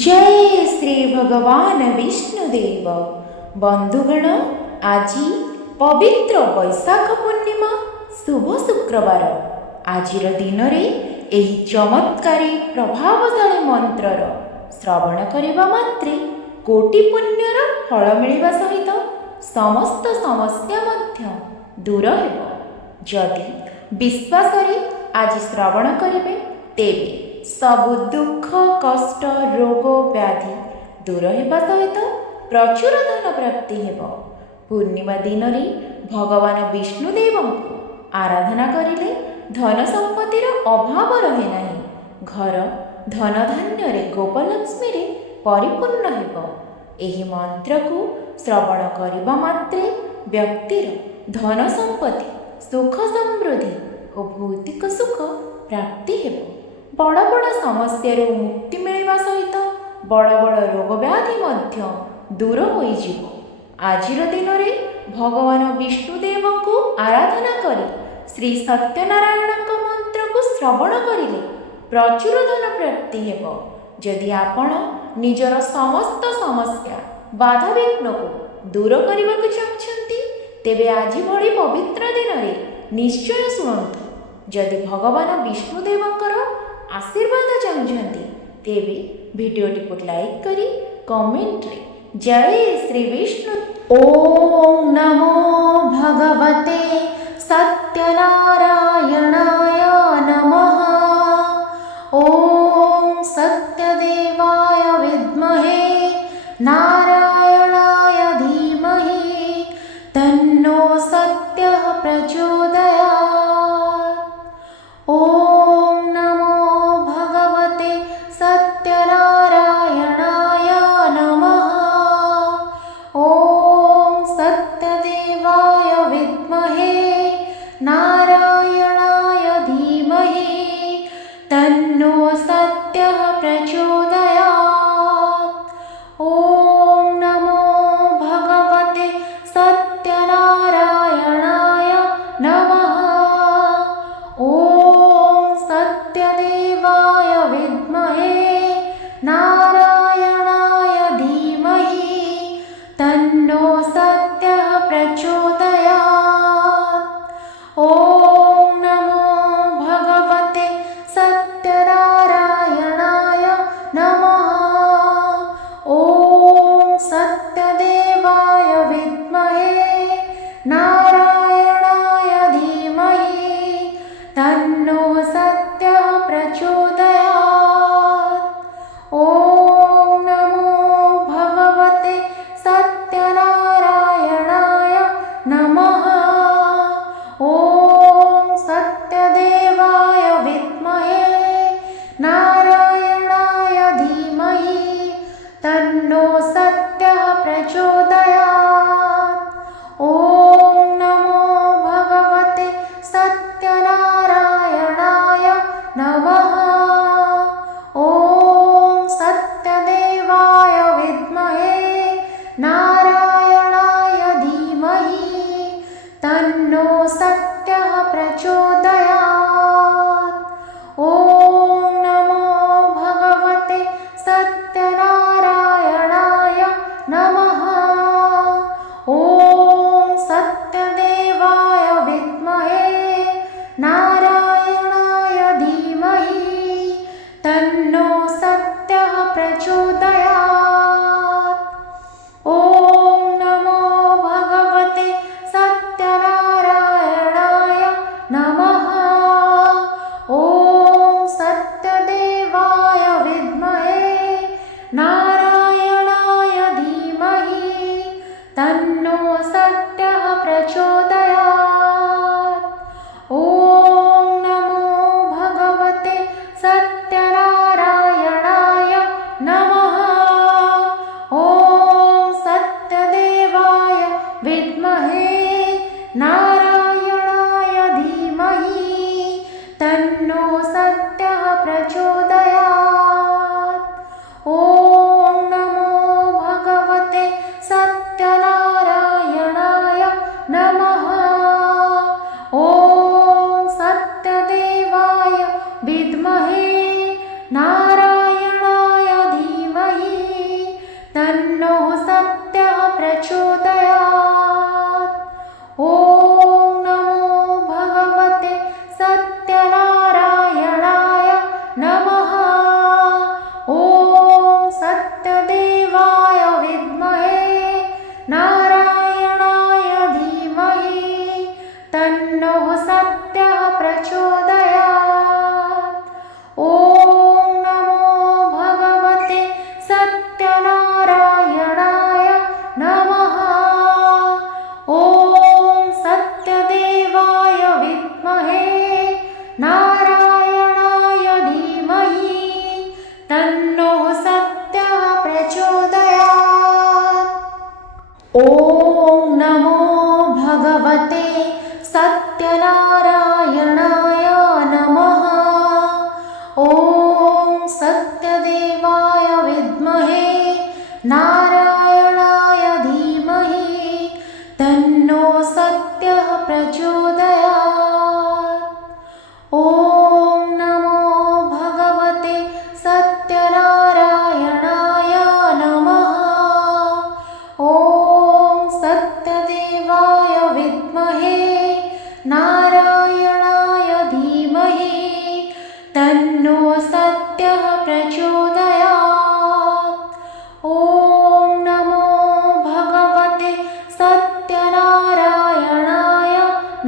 जय श्री भगवान विष्णुदेव। बंधुगण, आज पवित्र वैशाख पूर्णिमा शुभ शुक्रवार। आज दिन में चमत्कारी प्रभावशाली मंत्रर श्रवण करने मात्रे कोटि पुण्यर फल मिलवा सहित समस्त समस्या मध्य दूर हेब। जदि विश्वास आज श्रवण करेंगे तेबे सबु दुख कष्ट रोग व्याधि दूर होगा सहित प्रचुर धन प्राप्ति हेब। पूर्णिमा दिन में भगवान विष्णुदेव को आराधना करिले धन संपत्तिर अभाव रहे नहीं। घर धन धान्य रे गोपलक्ष्मी रे परिपूर्ण हेब। एही मंत्र को श्रवण करिबा मात्रे व्यक्तिर धन संपत्ति सुख समृद्धि और भौतिक सुख प्राप्ति हेब। बड़ बड़ समस्या मुक्ति मिलवा सहित बड़ बड़ रोग व्याधि मध्य दूर हो जिवो। आजिर दिन में भगवान विष्णुदेव को आराधना करी श्री सत्यनारायण मंत्र को श्रवण करिले प्रचुर धन प्राप्ति हेब। जदि आपण निजर समस्त समस्या बाधा विघ्न को दूर करने को चाहते तेबे आज भली पवित्र दिन में निश्चय शुणु। जदि भगवान विष्णुदेवकर आशीर्वाद चाहते तेबे वीडियोटी को लाइक करी कमेंट रे जय श्री विष्णु। ओम नमो भगवते सत्यनारायणाय नमः। ओम सत्यदेवाय विद्महे नारायणाय धीमहि तन्नो सत्यः प्रचोदयात्। ओम नमो भगवते सत्यनारायणाय नमः। ओम सत्यदेवाय विद्महे नारायणाय धीमहि तन्नो सत्यः प्रचोदयात्। ओम नमो भगवते सत्यनारायणाय नमः। ओम सत्यदेवाय विद्महे नारायणाय धीमहि तन्नो सत्यः प्रचोदयात्। ओम नमो भगवते सत्यनारायणाय नमः। ओम सत्यदेवाय विद्महे नारायणाय धीमहि तन्नो सत्यः प्रचोदयात्। ओम नमो भगवते सत्यनारायणाय नमः। ओम सत्यदेवाय विद्महे नारायणाय धीमहि तन्नो सत्यः प्रचोदयात्। ओम नमो भगवते सत्यनारायणाय नमः। ओम सत्यदेवाय विद्महे नारायणाय धीमहि तन्नो सत्यः प्रचोदयात्। ओम नमो भगवते सत्यनारायणाय नमः। ओम सत्यदेवाय विद्महे नारायणाय धीमहि तन्नो सत्यः प्रचोदयात्। ओम नमो भगवते सत्यनारायणाय नमः। ओम सत्यदेवाय विद्महे नारायणाय धीमहि तन्नो सत्यः प्रचोदयात्। ओम नमो भगवते सत्यनारायणाय नमः। ॐ नमो भगवते सत्यनारायणाय नमः। ॐ सत्यदेवाय विद्महे नारायणाय धीमहि तन्नो सत्यः प्रचोदयात्। ॐ नमो भगवते सत्यनारायणाय नमः। ॐ सत्यदेवाय विद्महे नारायणाय धीमहि तन्नो सत्यः प्रचोदयात्। ॐ नमो भगवते सत्यनारायणाय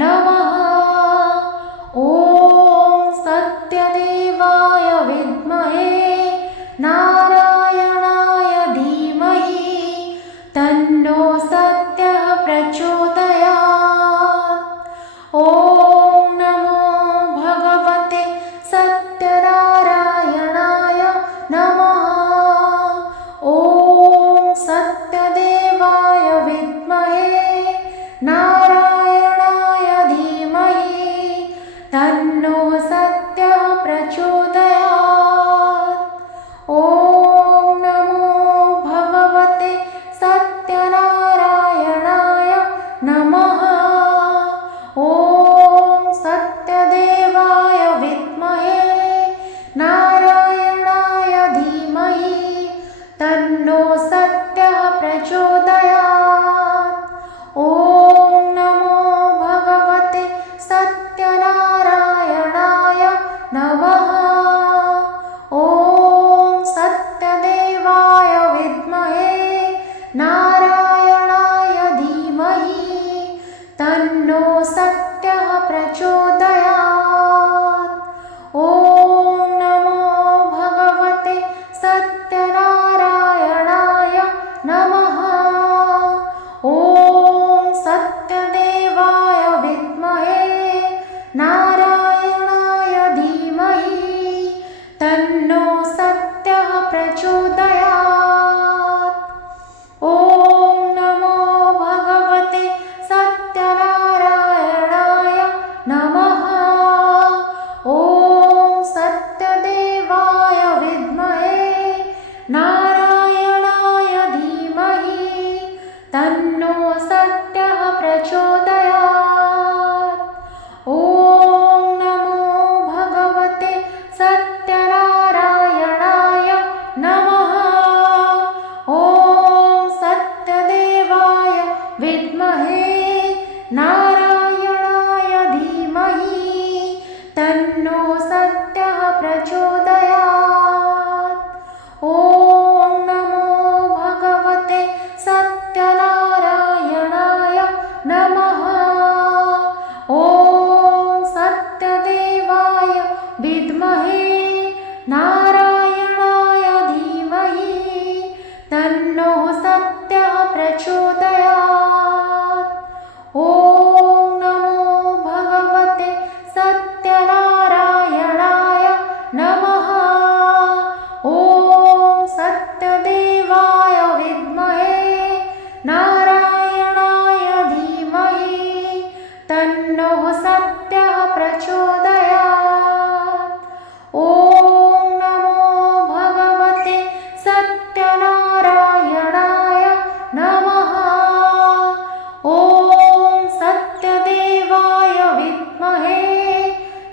नमः। ॐ सत्यदेवाय विद्महे नारायणाय धीमहि तन्नो सत्यः प्रचोदयात्। ॐ नमो भगवते सत्यनारायणाय नमः। ॐ सत्यदेवाय विद्महे नारायणाय धीमहि तन्नो सत्यः प्रचोदयात्। ॐ नमो भगवते सत्यनारायणाय नमः। ॐ सत्यदेवाय विद्महे नारायणाय धीमहि तन्नो सत्यः प्रचोदयात्। ॐ नमो भगवते सत्यनारायणाय नमः। ॐ सत्यदेवाय विद्महे नारायणाय धीमहि तन्नो सत्यः प्रचोदयात्। ॐ नमो भगवते सत्यनारायणाय नमः। ॐ सत्यदेवाय विद्महे नारायणाय धीमहि तन्नो सत्यः प्रचोदयात्। ॐ नमो भगवते सत्यनारायणाय नमः। ॐ सत्यदेवाय विद्महे नारायणाय धीमहि तन्नो सत्यः प्रचोदयात्। ॐ नमो भगवते सत्यनारायणाय नमः। ॐ सत्यदेवाय विद्महे नारायणाय धीमहि तन्नो सत्यः प्रचोदयात्। ॐ नमो भगवते सत्यनारायणाय नमः। ॐ सत्यदेवाय विद्महे नारायणाय धीमहि तन्नो सत्यः प्रचोदयात्। ॐ नमो भगवते सत्यनारायणाय नमः। ॐ सत्यदेवाय विद्महे नारायणाय धीमहि तन्नो सत्यः प्रचोदयात्। ॐ नमो भगवते सत्यनारायणाय नमः। ॐ सत्यदेवाय विद्महे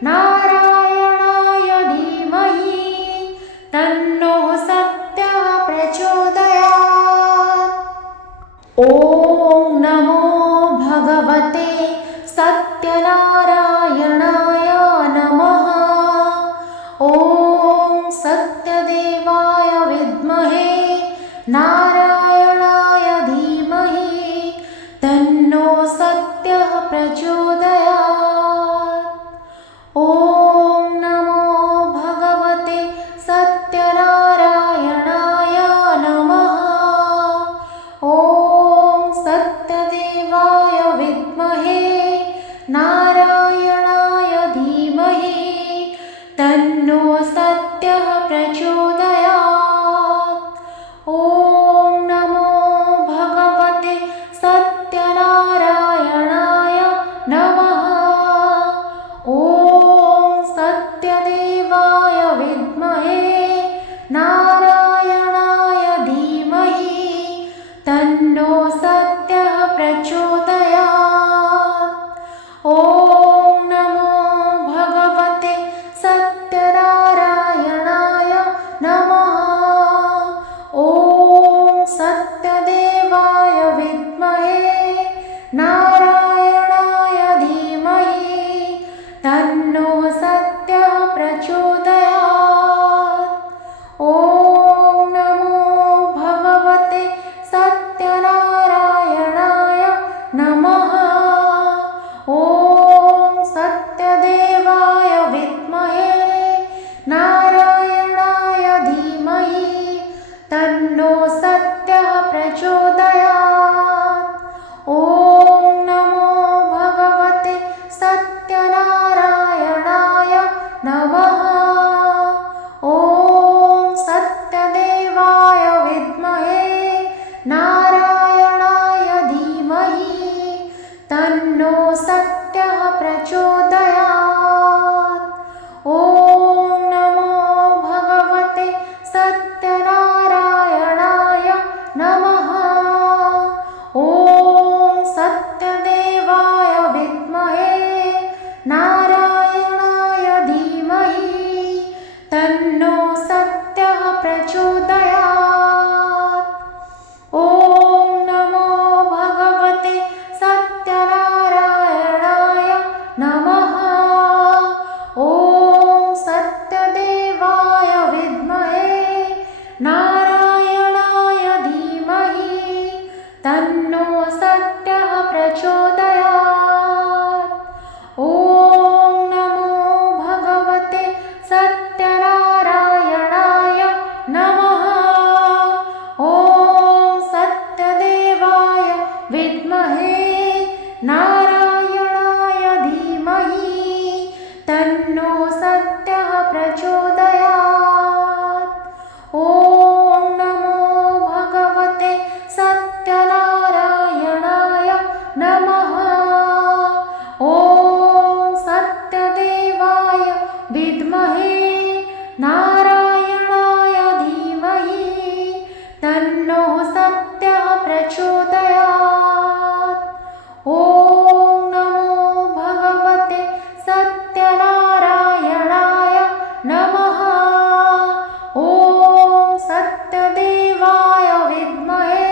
नारायणाय धीमहि तन्नो सत्यः प्रचोदयात्। ॐ नमो भगवते सत्यनारायणाय नमः। ॐ सत्यदेवाय विद्महे नारायणाय धीमहि तन्नो सत्यः प्रचोदयात्। ॐ नमो भगवते सत्यनारायणाय नमः। ॐ सत्यदेवाय विद्महे नारायणाय धीमहि तन्नो सत्यः प्रचोदयात्। ॐ प्रचोदयात्। ॐ नमो भगवते सत्यनारायणाय नमः। ॐ सत्यदेवाय विद्महे नारायणाय धीमहि तन्नो सत्यः प्रचोदयात्। ॐ नमो भगवते सत्यनारायणाय नमः। ॐ सत्यदेवाय विद्महे नारायणाय धीमहि तन्नो सत्यः प्रचोदयात्। ॐ नमो भगवते सत्यनारायणाय नमः। ॐ सत्यदेवाय विद्महे नारायणाय धीमहि तन्नो सत्यः प्रचोदयात्। ॐ नमो भगवते सत्यनारायणाय नमः। ॐ सत्यदेवाय विद्महे नारायणाय धीमहि तन्नो सत्यः प्रचोदयात्। ॐ नमो भगवते सत्यनारायणाय नमः। ॐ सत्यदेवाय विद्महे नारायणाय धीमहि तन्नो सत्यः प्रचोदयात्। ॐ नमो भगवते सत्यनारायणाय नमः। ॐ सत्यदेवाय विद्महे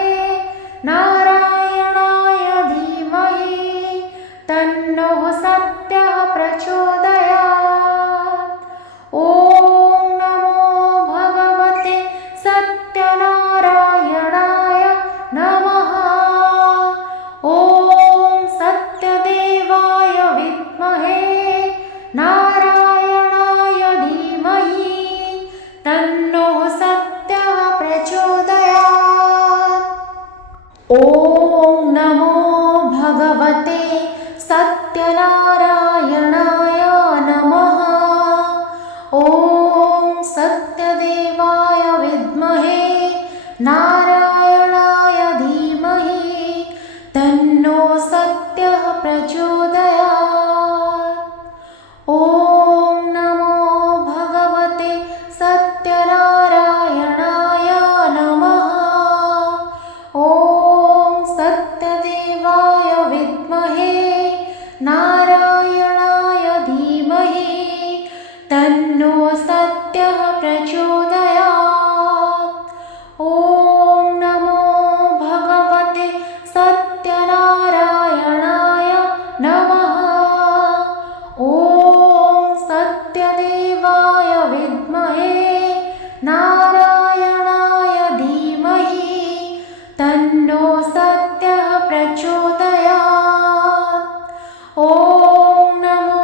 नारायणाय धीमहि तन्नो सत्यः प्रचोदयात्। ॐ नमो भगवते सत्यनारायणाय नमः। ॐ सत्यदेवाय विद्महे नारायणाय धीमहि तन्नो सत्यः प्रचोदयात्। ॐ नमो भगवते सत्यनारायणाय नमः। ॐ सत्यदेवाय विद्महे नारायणाय धीमहि तन्नो सत्यः प्रचोदयात्। ॐ नमो भगवते सत्यनारायणाय नमः। ॐ सत्यदेवाय विद्महे नारायणाय धीमहि तन्नो सत्यः प्रचोदयात्। ॐ नमो भगवते सत्यनारायणाय नमः। ॐ सत्यदेवाय विद्महे नारायणाय धीमहि तन्नो सत्यः प्रचोदयात्। ॐ नमो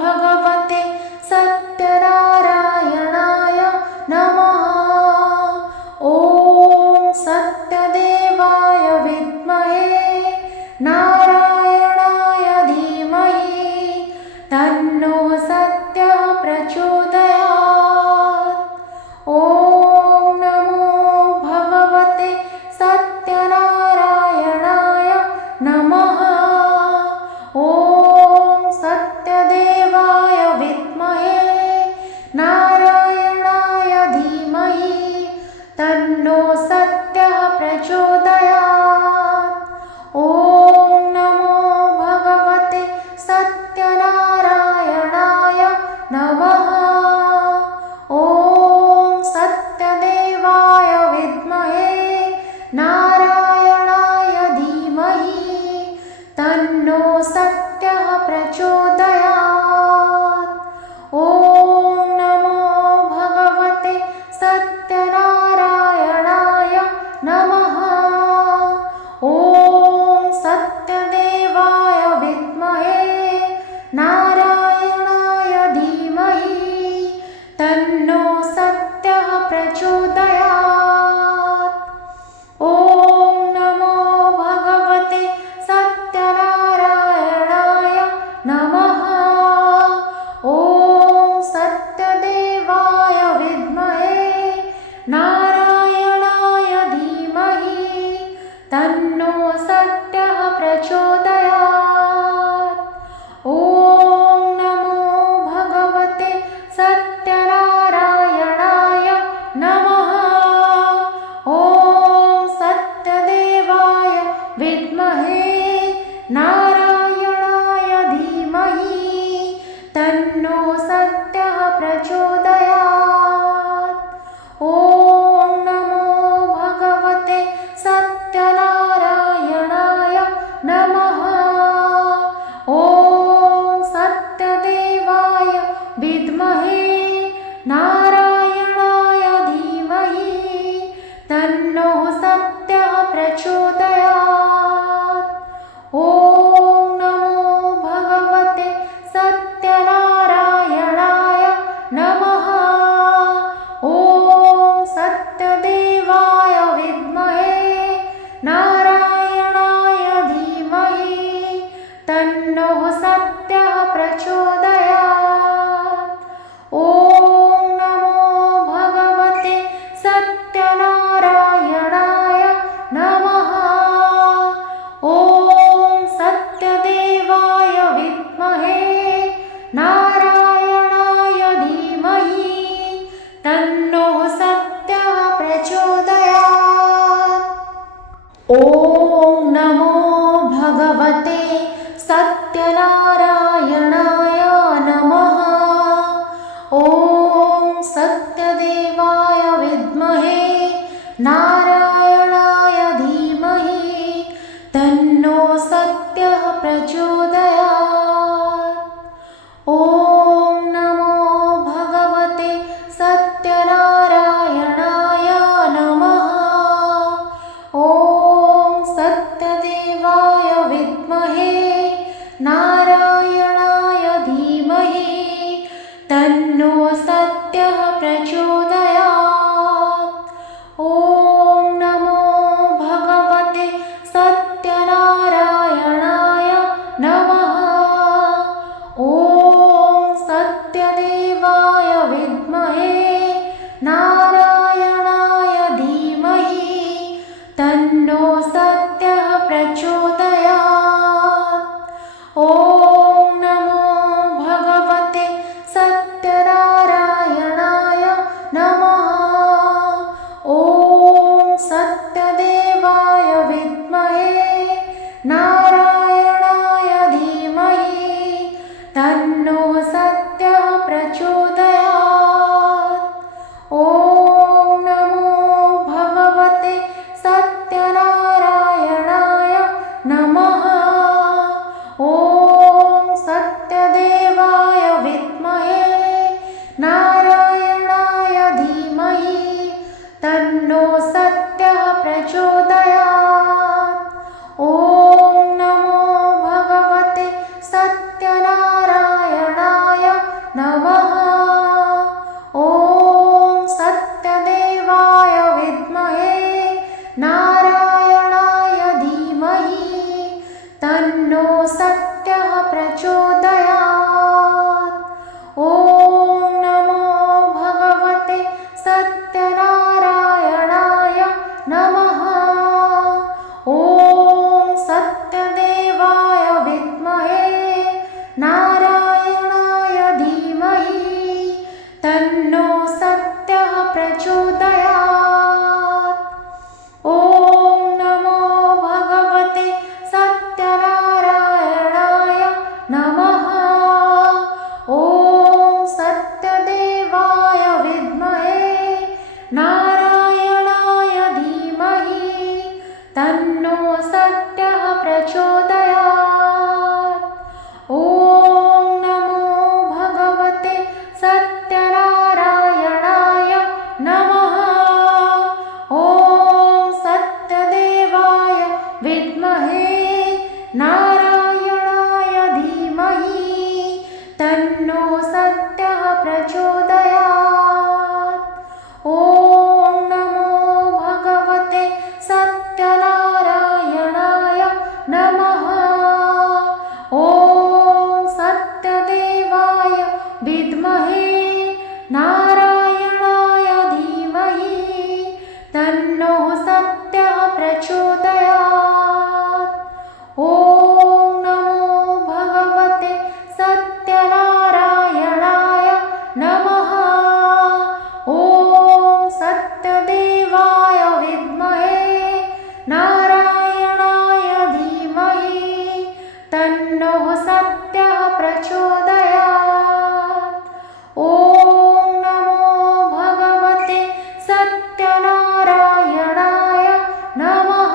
भगवते सत्यनारायणाय नमः। ॐ सत्यदेवाय विद्महे नारायणाय धीमहि तन्नो सत्यः प्रचोदयात्। ॐ नमो भगवते सत्यनारायणाय नमः। ॐ सत्यदेवाय विद्महे नारायणाय धीमहि तन्नो सत्यः प्रचोदयात्। ॐ नमो भगवते सत्यनारायणाय नमः। ॐ सत्यदेवाय विद्महे नारायणाय धीमहि तन्नो सत्यः प्रचोदयात्। ॐ नमो भगवते सत्यनारायणाय नमः। तन्नो सत्यः प्रचोदयात्। ॐ नमो भगवते सत्यनारायणाय नमः। ॐ सत्यदेवाय विद्महे नारायणाय धीमहि तन्नो सत्यः प्रचोदयात्। ॐ नमो भगवते सत्यनारायणाय नमः। ॐ सत्यदेवाय विद्महे नारायणाय धीमहि तन्नो सत्यः प्रचोदयात्। ॐ नमो भगवते सत्यनारायणाय नमः। ॐ सत्यदेवाय विद्महे नारायणाय धीमहि तन्नो सत्यः प्रचोदयात्। ॐ नमो भगवते सत्यनारायणाय नमः। ॐ सत्यदेवाय विद्महे नारायणाय धीमहि तन्नो सत्यः प्रचोदयात्। ॐ नमो भगवते सत्यनारायणाय नमः। ॐ सत्यदेवाय विद्महे नारायणाय धीमहि तन्नो सत्यः प्रचोदयात्। ॐ नमो भगवते सत्यनारायणाय नमः। ॐ सत्यदेवाय विद्महे नारायणाय धीमहि तन्नो सत्यः प्रचोदयात्। ॐ नमो भगवते सत्यनारायणाय नमः। ॐ सत्यदेवाय विद्महे नारायणाय धीमहि तन्नो सत्यः प्रचोदयात्। ॐ नमो भगवते सत्यनारायणाय नमः। ॐ सत्यदेवाय विद्महे नारायणाय धीमहि तन्नो सत्यः प्रचोदयात्। ॐ नमो भगवते सत्यनारायणाय नमः। ॐ सत्यदेवाय विद्महे नारायणाय धीमहि तन्नो सत्यः प्रचोदयात्। ॐ नमो भगवते सत्यनारायणाय नमः। ॐ सत्यदेवाय विद्महे नारायणाय धीमहि तन्नो सत्यः प्रचोदयात्। ॐ नमो भगवते सत्यनारायणाय नमः। ॐ सत्यदेवाय विद्महे नारायणाय धीमहि तन्नो सत्यः प्रचोदयात्। ॐ नमो भगवते सत्यनारायणाय नमः। ॐ सत्यदेवाय विद्महे नारायणाय धीमहि तन्नो सत्यः प्रचोदयात्। ॐ नमो भगवते सत्यनारायणाय नमः। ॐ सत्यदेवाय विद्महे नारायणाय धीमहि तन्नो सत्यः प्रचोदयात्। ॐ नमो भगवते सत्यनारायणाय नमः।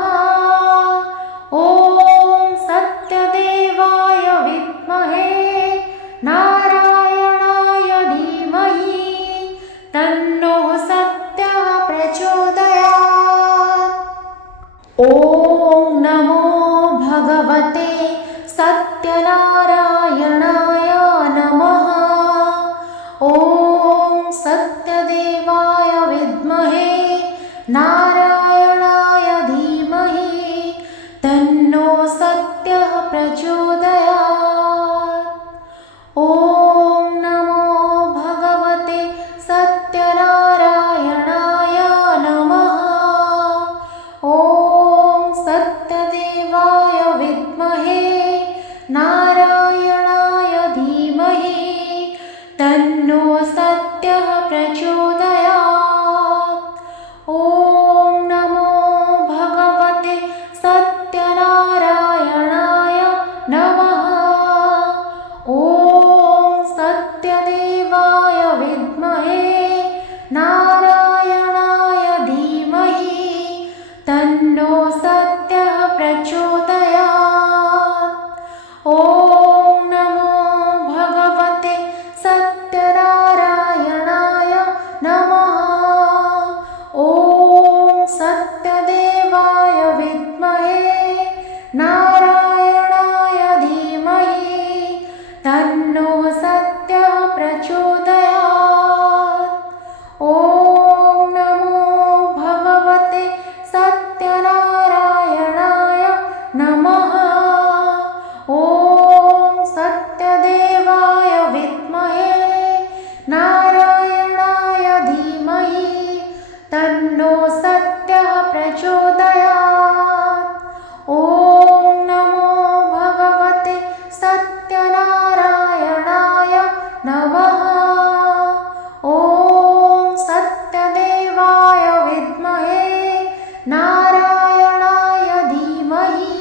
तन्नो सत्यः प्रचोदयात्। ॐ नमो भगवते सत्यनारायणाय नमः। ॐ सत्यदेवाय विद्महे नारायणाय धीमहि तन्नो सत्यः प्रचोदयात्। ॐ नमो भगवते सत्यनारायणाय नमः। ॐ सत्यदेवाय विद्महे नारायणाय धीमहि तन्नो सत्यः प्रचोदयात्। ॐ नमो भगवते सत्यनारायणाय नमः। ॐ सत्यदेवाय विद्महे नारायणाय धीमहि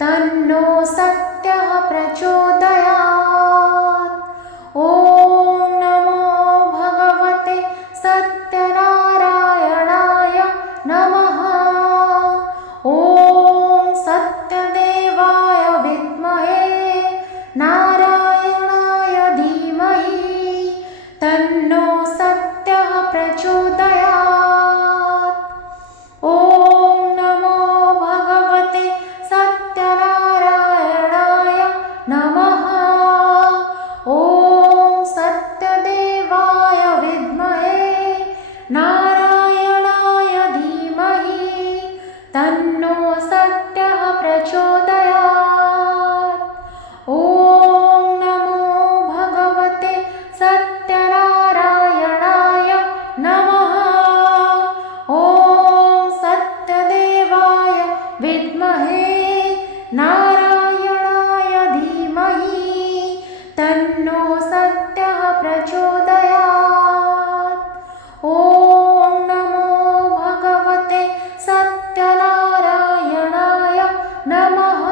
तन्नो सत्यः प्रचोदयात्। ॐ नमो भगवते सत्यनारायणाय नमः। ॐ सत्यदेवाय विद्महे नारायणाय धीमहि तन्नो सत्यः प्रचोदयात्। ॐ नमो भगवते सत्यनारायणाय नमः। ॐ सत्यदेवाय विद्महे नारायणाय धीमहि तन्नो सत्यः प्रचोदयात्। ॐ नमो भगवते सत्यनारायणाय नमः। ॐ सत्यदेवाय विद्महे नारायणाय धीमहि तन्नो सत्यः प्रचोदयात्। ॐ नमो भगवते सत्यनारायणाय नमः।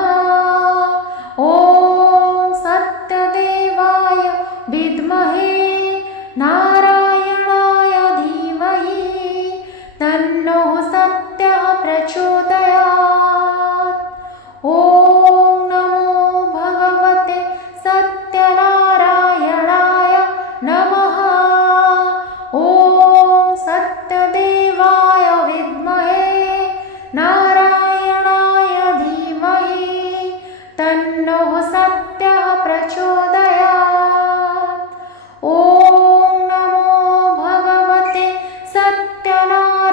ॐ सत्यदेवाय विद्महे नारायणाय धीमहि तन्नो सत्यः प्रचोदयात्। ॐ नमो भगवते सत्यनारायणाय नमः। ॐ सत्यदेवाय विद्महे नारायणाय धीमहि तन्नो सत्यः प्रचोदयात्। ॐ नमो भगवते सत्यनारायणाय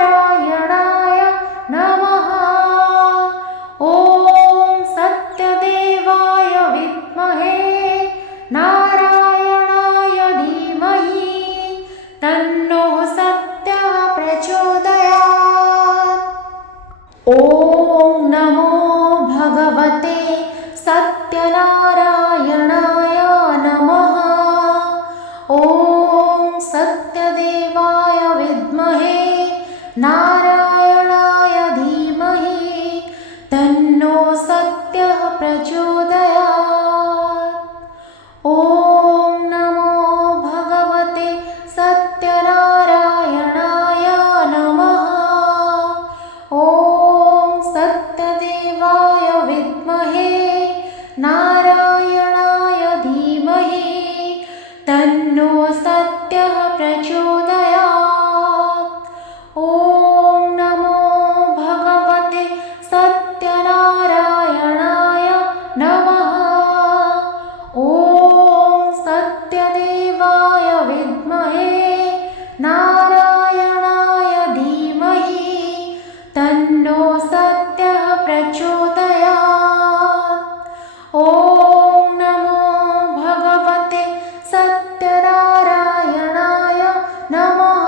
नमः। ॐ सत्यदेवाय विद्महे नारायणाय धीमहि तन्नो सत्यः प्रचोदयात्। ॐ नमो भगवते सत्यनारायणाय नमः। ॐ सत्यदेवाय विद्महे नारायणाय धीमहि तन्नो सत्यः प्रचोदयात्। ॐ नमो भगवते सत्यनारायणाय नमः। ॐ सत्यदेवाय विद्महे नारायणाय धीमहि तन्नो सत्यः प्रचोदयात्। ॐ नमो भगवते सत्यनारायणाय नमः। ॐ सत्यदेवाय विद्महे नारायणाय धीमहि तन्नो सत्यः प्रचोदयात्। ॐ नमो भगवते सत्यनारायणाय नमः।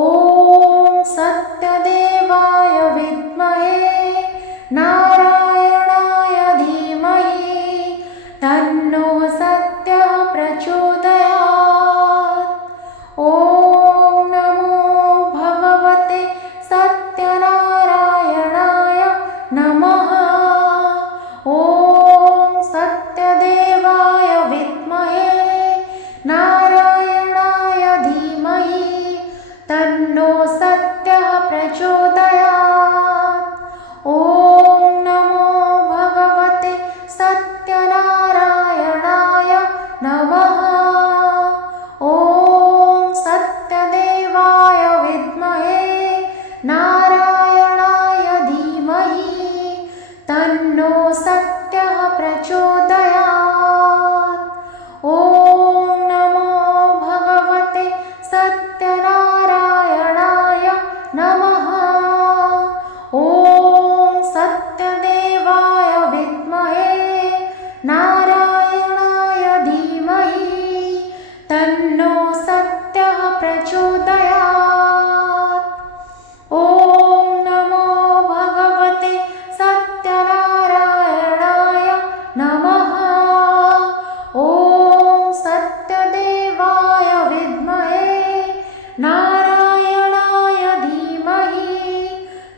ॐ सत्यदेवाय विद्महे नारायणाय धीमहि तन्नो सत्यः प्रचोदयात्। ॐ नमो भगवते सत्यनारायणाय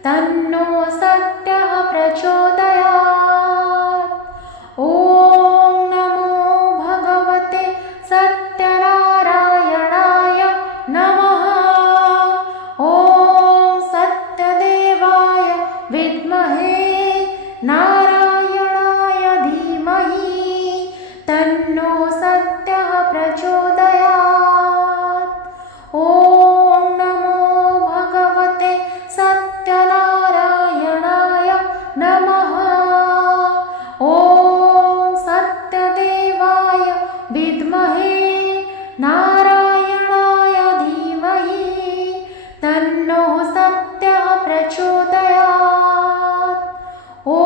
तन्नो सत्यः प्रचोदयात्। ॐ नमो भगवते सत्यनारायणाय नमः। ॐ सत्यदेवाय विद्महे नारायणाय धीमहि तन्नो सत्यः प्रचोदयात्। ॐ नमो भगवते सत्यनारायणाय नमः। ॐ सत्यदेवाय विद्महे नारायणाय धीमहि तन्नो सत्यः प्रचोदयात्। ॐ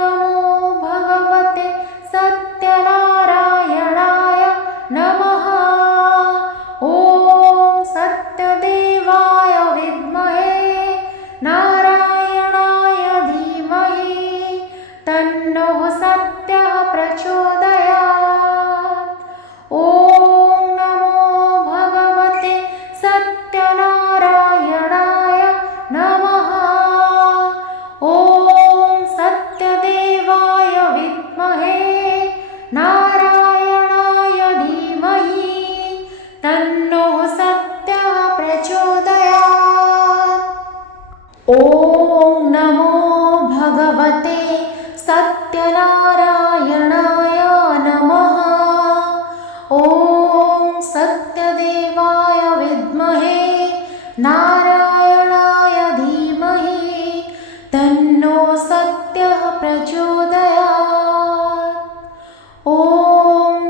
नमो भगवते सत्यनारायणाय नमः। ॐ सत्यदेवाय विद्महे नारायणाय धीमहि तन्नो सत्यः प्रचोदयात्। ॐ नमो भगवते सत्यनारायणाय नमः। ॐ सत्यदेवाय विद्महे नारायणाय धीमहि तन्नो सत्यः प्रचोदयात्। ॐ नमो भगवते सत्यनारायणाय नमः। ॐ सत्यदेवाय विद्महे नारायणाय धीमहि तन्नो सत्यः प्रचोदयात्। ॐ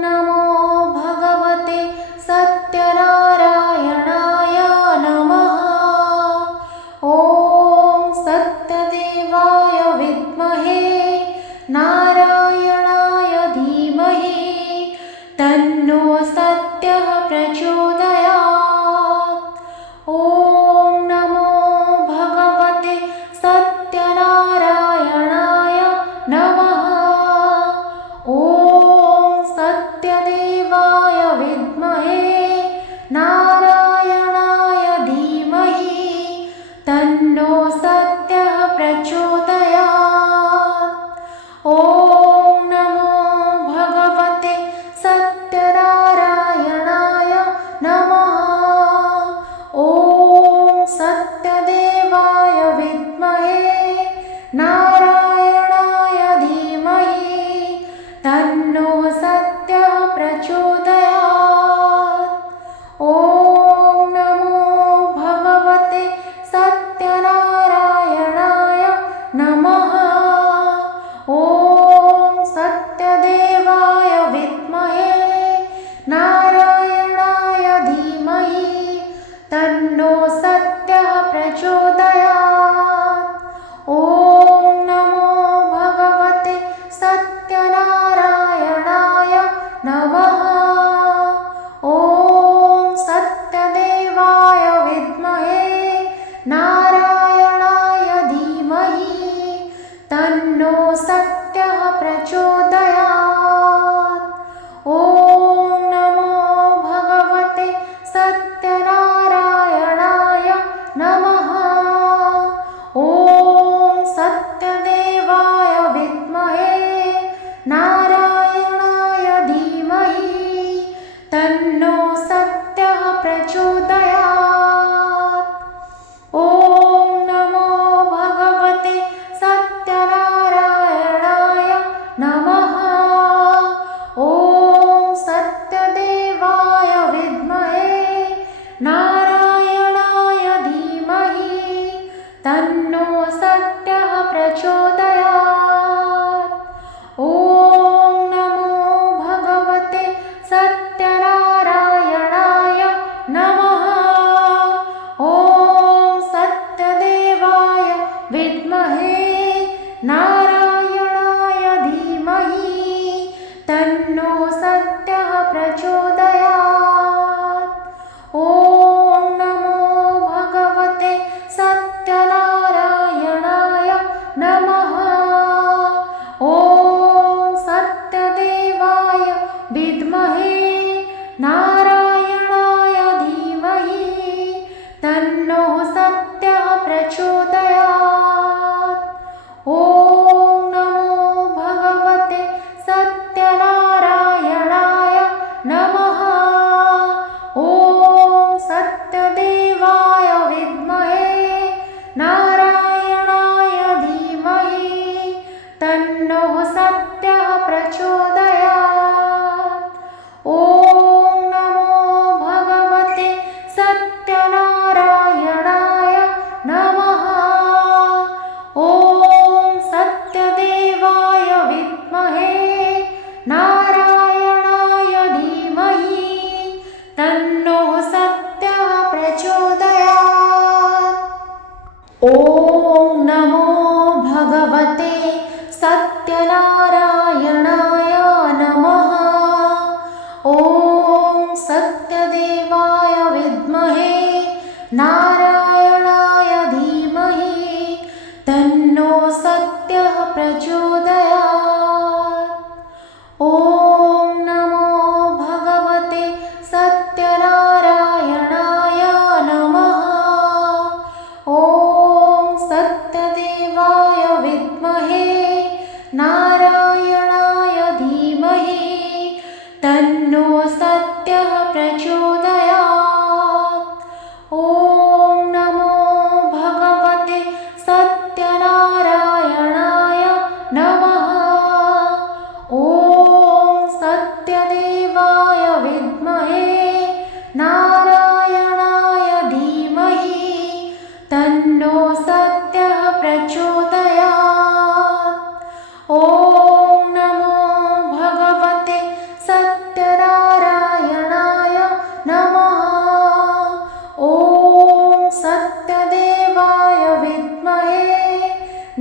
नमो भगवते सत्यनारायणाय नमः। ॐ सत्यदेवाय विद्महे नारायणाय धीमहि तन्नो सत्यः प्रचोदयात्। ॐ नमो भगवते सत्यनारायणाय नमः। ॐ सत्यदेवाय विद्महे नारायणाय धीमहि तन्नो सत्यः प्रचोदयात्। ॐ नमो भगवते सत्यनारायणाय नमः। ॐ सत्यदेवाय विद्महे नारायणाय धीमहि तन्नो सत्यः प्रचोदयात्। ॐ नमो भगवते सत्यनारायणाय नमः। ॐ सत्यदेवाय विद्महे नारायणाय धीमहि तन्नो सत्यः प्रचोदयात्। ॐ नमो भगवते सत्यनारायणाय नमः। ॐ सत्यदेवाय विद्महे नारायणाय धीमहि तन्नो सत्यः प्रचोदयात्। ॐ नमो भगवते सत्यनारायणाय नमः। ॐ सत्यदेवाय विद्महे नारायणाय धीमहि तन्नो सत्यः प्रचोदयात्। ॐ नमो भगवते सत्यनारायणाय नमः। ॐ सत्यदेवाय विद्महे नारायणाय धीमहि तन्नो सत्यः प्रचोदयात्। ॐ नमो भगवते सत्यनारायणाय नमः। ॐ सत्यदेवाय विद्महे नारायणाय धीमहि तन्नो सत्यः प्रचोदयात्। ॐ नमो भगवते सत्यनारायणाय नमः। ॐ नमो भगवते सत्यनारायणाय नमः। ॐ सत्यदेवाय विद्महे नारायणाय धीमहि तन्नो सत्यः प्रचोदयात्। ॐ नमो भगवते सत्यनारायणाय नमः। ॐ सत्यदेवाय विद्महे नारायणाय धीमहि तन्नो सत्यः प्रचोदयात्। ॐ नमो भगवते सत्यनारायणाय नमः। ॐ सत्यदेवाय विद्महे नारायणाय धीमहि तन्नो सत्यः प्रचोदयात्। ॐ नमो भगवते सत्यनारायणाय नमः। ॐ सत्यदेवाय विद्महे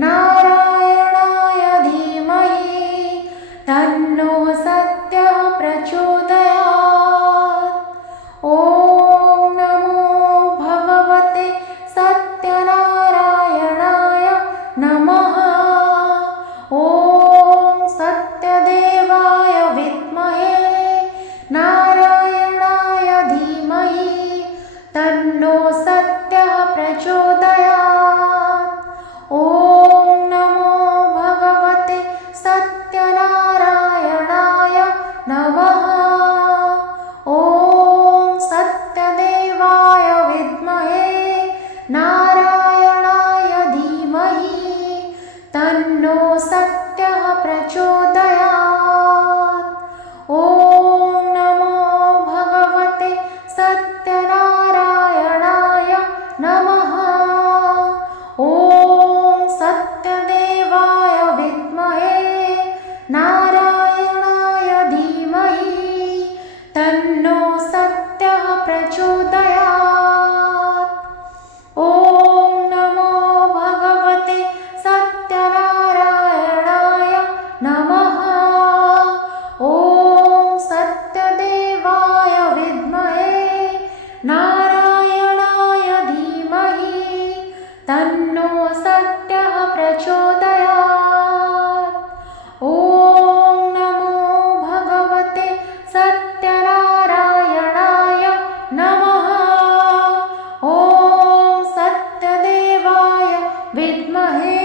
नारायणाय धीमहि तन्नो सत्यः प्रचोदयात्। ॐ नमो भगवते सत्यनारायणाय नमः। ॐ सत्यदेवाय विद्महे नारायणाय धीमहि तन्नो सत्यः प्रचोदयात्। ॐ नमो भगवते सत्यनारायणाय नमः। ॐ सत्यदेवाय विद्महे नारायणाय धीमहि तन्नो सत्यः प्रचोदयात्। ॐ नमो भगवते सत्यनारायणाय नमः। ॐ सत्यदेवाय विद्महे नारायणाय धीमहि तन्नो सत्यः प्रचोदयात्। ॐ नमो भगवते सत्यनारायणाय नमः। ॐ सत्यदेवाय विद्महे नारायणाय धीमहि तन्नो सत्यः प्रचोदयात्। ॐ नमो भगवते सत्यनारायणाय नमः। ॐ सत्यदेवाय विद्महे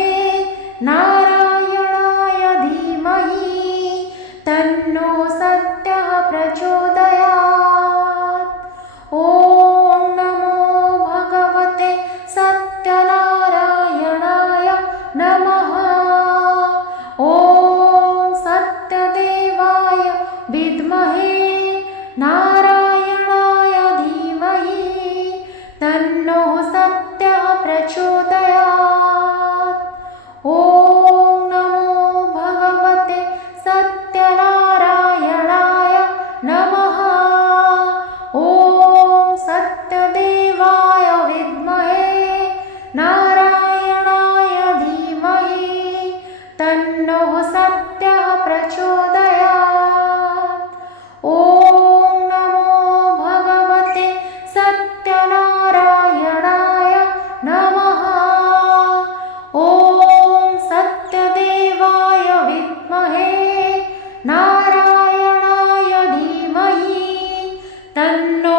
नारायणाय धीमहि तन्नो सत्यः प्रचोदयात्। ॐ नमो भगवते सत्यनारायणाय नमः। ॐ सत्यदेवाय विद्महे नारायणाय धीमहि तन्नो सत्यः प्रचोदयात्। ॐ नमो भगवते सत्यनारायणाय नमः। ॐ सत्यदेवाय विद्महे नारायणाय धीमहि तन्नो सत्यः प्रचोदयात्। ॐ नमो भगवते सत्यनारायणाय नमः। ॐ सत्यदेवाय विद्महे नारायणाय धीमहि तन्नो